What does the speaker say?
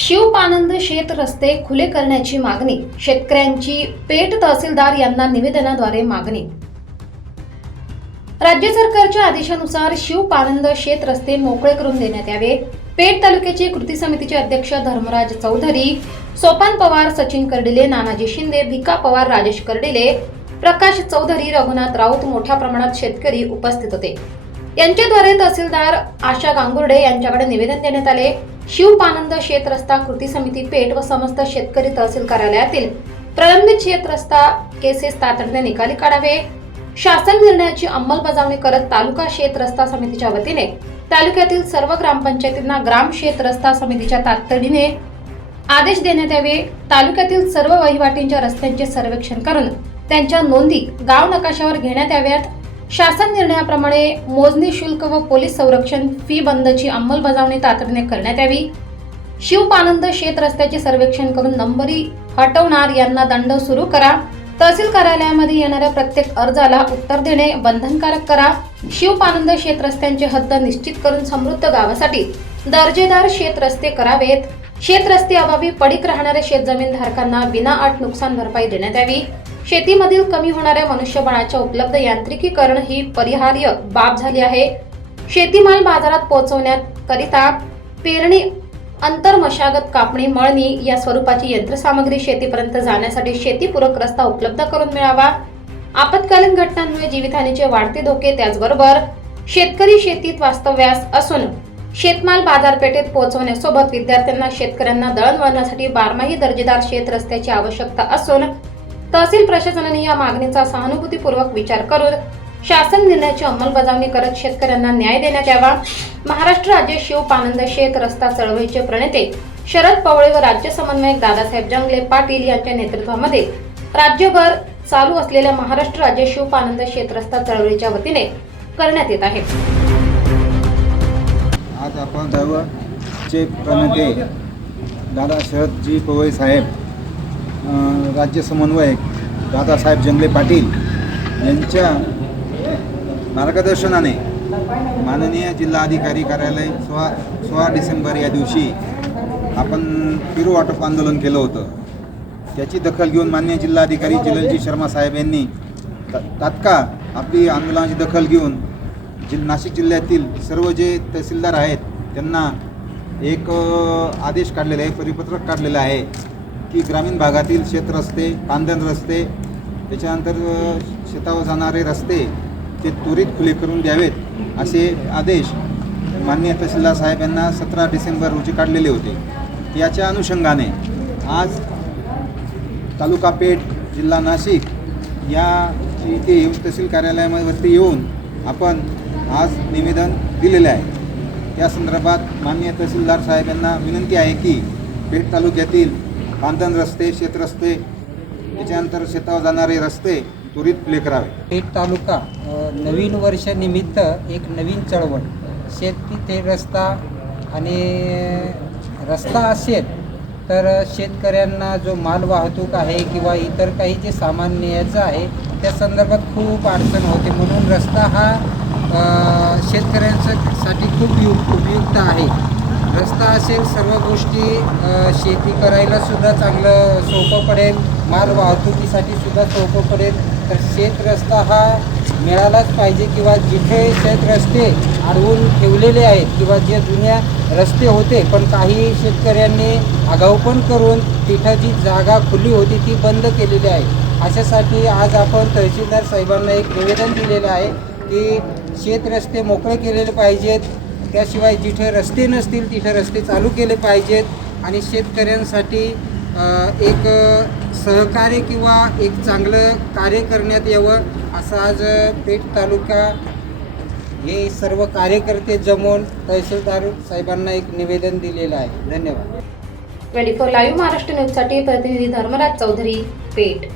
शिवपानंद शेत रस्ते खुले करण्याची मागणी शेतकऱ्यांची पेठ तहसीलदार यांना निवेदनाद्वारे मागणी. राज्य सरकारच्या आदेशानुसार शिवपानंद शेत रस्ते मोकळे करून देण्यात यावे. पेठ तालुक्याचे कृती समितीचे अध्यक्ष धर्मराज चौधरी सोपान पवार सचिन कर्डिले नानाजी शिंदे भिका पवार राजेश कर्डिले प्रकाश चौधरी रघुनाथ राऊत मोठ्या प्रमाणात शेतकरी उपस्थित होते. यांच्याद्वारे तहसीलदार आशा गांगुर्डे यांच्याकडे निवेदन देण्यात आले. शिवपानंद शेतरस्ता कृती समिती पेठ व समस्त शेतकरी तहसील कार्यालयातील प्रलंबित शेतरस्ता केसेस तातडीने निकाली काढावे. शासन निर्णयाची अंमलबजावणी करत तालुका शेतरस्ता समितीच्या वतीने तालुक्यातील सर्व ग्रामपंचायतींना ग्राम शेतरस्ता समितीच्या तातडीने आदेश देण्यात यावे. तालुक्यातील सर्व वहिवाटींच्या रस्त्यांचे सर्वेक्षण करून त्यांच्या नोंदी गाव नकाशावर घेण्यात याव्यात. शासन निर्णयाप्रमाणे मोजणी शुल्क व पोलीस संरक्षण फी बंदची अंमलबजावणी तातडीने करण्यात यावी. शिवपानंद शेत रस्त्याचे सर्वेक्षण करून नंबरी हटवणार यांना दंड सुरू करा. तहसील कार्यालयामध्ये येणाऱ्या प्रत्येक अर्जाला उत्तर देणे बंधनकारक करा. शिवपानंद शेत रस्त्यांचे हद्द निश्चित करून समृद्ध गावासाठी दर्जेदार शेत रस्ते करावेत. शेत रस्ते अभावी पडीक राहणाऱ्या शेतजमीन धारकांना विनाअट नुकसान भरपाई देण्यात यावी. शेतीमधील कमी होणाऱ्या मनुष्यबळाच्या उपलब्ध यांत्रिकीकरण ही परिहार्य बाब झाली आहे. शेतीमाल बाजारात पोहोचवण्याकरिता पेरणी अंतर मशागत कापणी मळणी या स्वरूपाची यंत्रसामग्री शेतीपर्यंत जाण्यासाठी शेतीपूरक रस्ता उपलब्ध करून मिळावा. आपत्कालीन घटनांमुळे जीवितहानीचे वाढते धोके त्याचबरोबर शेतकरी शेतीत वास्तव्यास असून शेतमाल बाजारपेठेत पोहोचवण्यासोबत विद्यार्थ्यांना शेतकऱ्यांना दळणवळणासाठी बारमाही दर्जेदार शेत रस्त्याची आवश्यकता असून तहसील प्रशासनाने या मागणीचा सहानुभूतीपूर्वक विचार करून शासन निर्णयाची अंमलबजावणी करत शेतकऱ्यांना न्याय देण्यात यावा. महाराष्ट्र राज्य शिवपानंद शेत रस्ता चळवळीचे प्रणेते शरद पवळे व राज्य समन्वयक दादासाहेब जंगले पाटील यांच्या नेतृत्वामध्ये राज्यभर चालू असलेल्या महाराष्ट्र राज्य शिवपानंद शेत रस्ता चळवळीच्या वतीने करण्यात येत आहे. आज आपण प्रणेते दादा शरदजी पवळे साहेब राज्य समन्वयक दादासाहेब जंगले पाटील यांच्या मार्गदर्शनाने माननीय जिल्हाधिकारी कार्यालय सोळा सोळा डिसेंबर या दिवशी आपण पिरू वाटप आंदोलन केलं होतं. त्याची दखल घेऊन मान्य जिल्हाधिकारी जिललजी शर्मा साहेब यांनी तात्काळ आपली आंदोलनाची दखल घेऊन जिल नाशिक जिल्ह्यातील सर्व जे तहसीलदार आहेत त्यांना एक आदेश काढलेला आहे परिपत्रक काढलेलं आहे. की ग्रामीण भागातील शेतरस्ते पांधन रस्ते त्याच्यानंतर शेतावर जाणारे रस्ते ते त्वरित खुले करून द्यावेत असे आदेश माननीय तहसीलदार साहेब यांना सतरा डिसेंबर रोजी काढलेले होते. याच्या अनुषंगाने आज तालुका पेठ जिल्हा नाशिक या इथे तहसील कार्यालयावरती येऊन आपण आज निवेदन दिलेले आहे. या संदर्भात माननीय तहसीलदार साहेब यांना विनंती आहे की पेठ तालुक्यातील बांधण रस्ते शेतरस्ते त्याच्यानंतर शेतावर जाणारे रस्ते त्वरित खुले करावे. पेठ तालुका नवीन वर्षानिमित्त एक नवीन चळवळ. शेती ते रस्ता आणि रस्ता असेल तर शेतकऱ्यांना जो माल वाहतूक आहे किंवा इतर काही जे सामान न्यायचं आहे त्या संदर्भात खूप अडचण होते. म्हणून रस्ता हा शेतकऱ्यांसाठी खूप यु उपयुक्त आहे. रस्ता असेल सर्व गोष्टी शेती करायला सुद्धा चांगलं सोपं पडेल. माल वाहतुकीसाठी सुद्धा सोपं पडेल. तर शेत रस्ता हा मिळालाच पाहिजे किंवा जिथे शेत रस्ते अडवून ठेवलेले आहेत किंवा जे जुन्या रस्ते होते पण काही शेतकऱ्यांनी आगाऊपण करून तिथं जी जागा खुली होती ती बंद केलेली आहे. अशासाठी आज आपण तहसीलदार साहेबांना एक निवेदन दिलेलं आहे की शेत रस्ते मोकळे केलेले पाहिजेत. त्याशिवाय जिथे रस्ते नसतील तिथे रस्ते चालू केले पाहिजेत. आणि शेतकऱ्यांसाठी एक सहकार्य किंवा एक चांगलं कार्य करण्यात यावं असं आज पेठ तालुका हे सर्व कार्यकर्ते जमवून तहसीलदार साहेबांना एक निवेदन दिलेलं आहे. धन्यवाद. ट्वेंटी फोर लाईव्ह महाराष्ट्र न्यूजसाठी प्रतिनिधी धर्मराज चौधरी पेठ.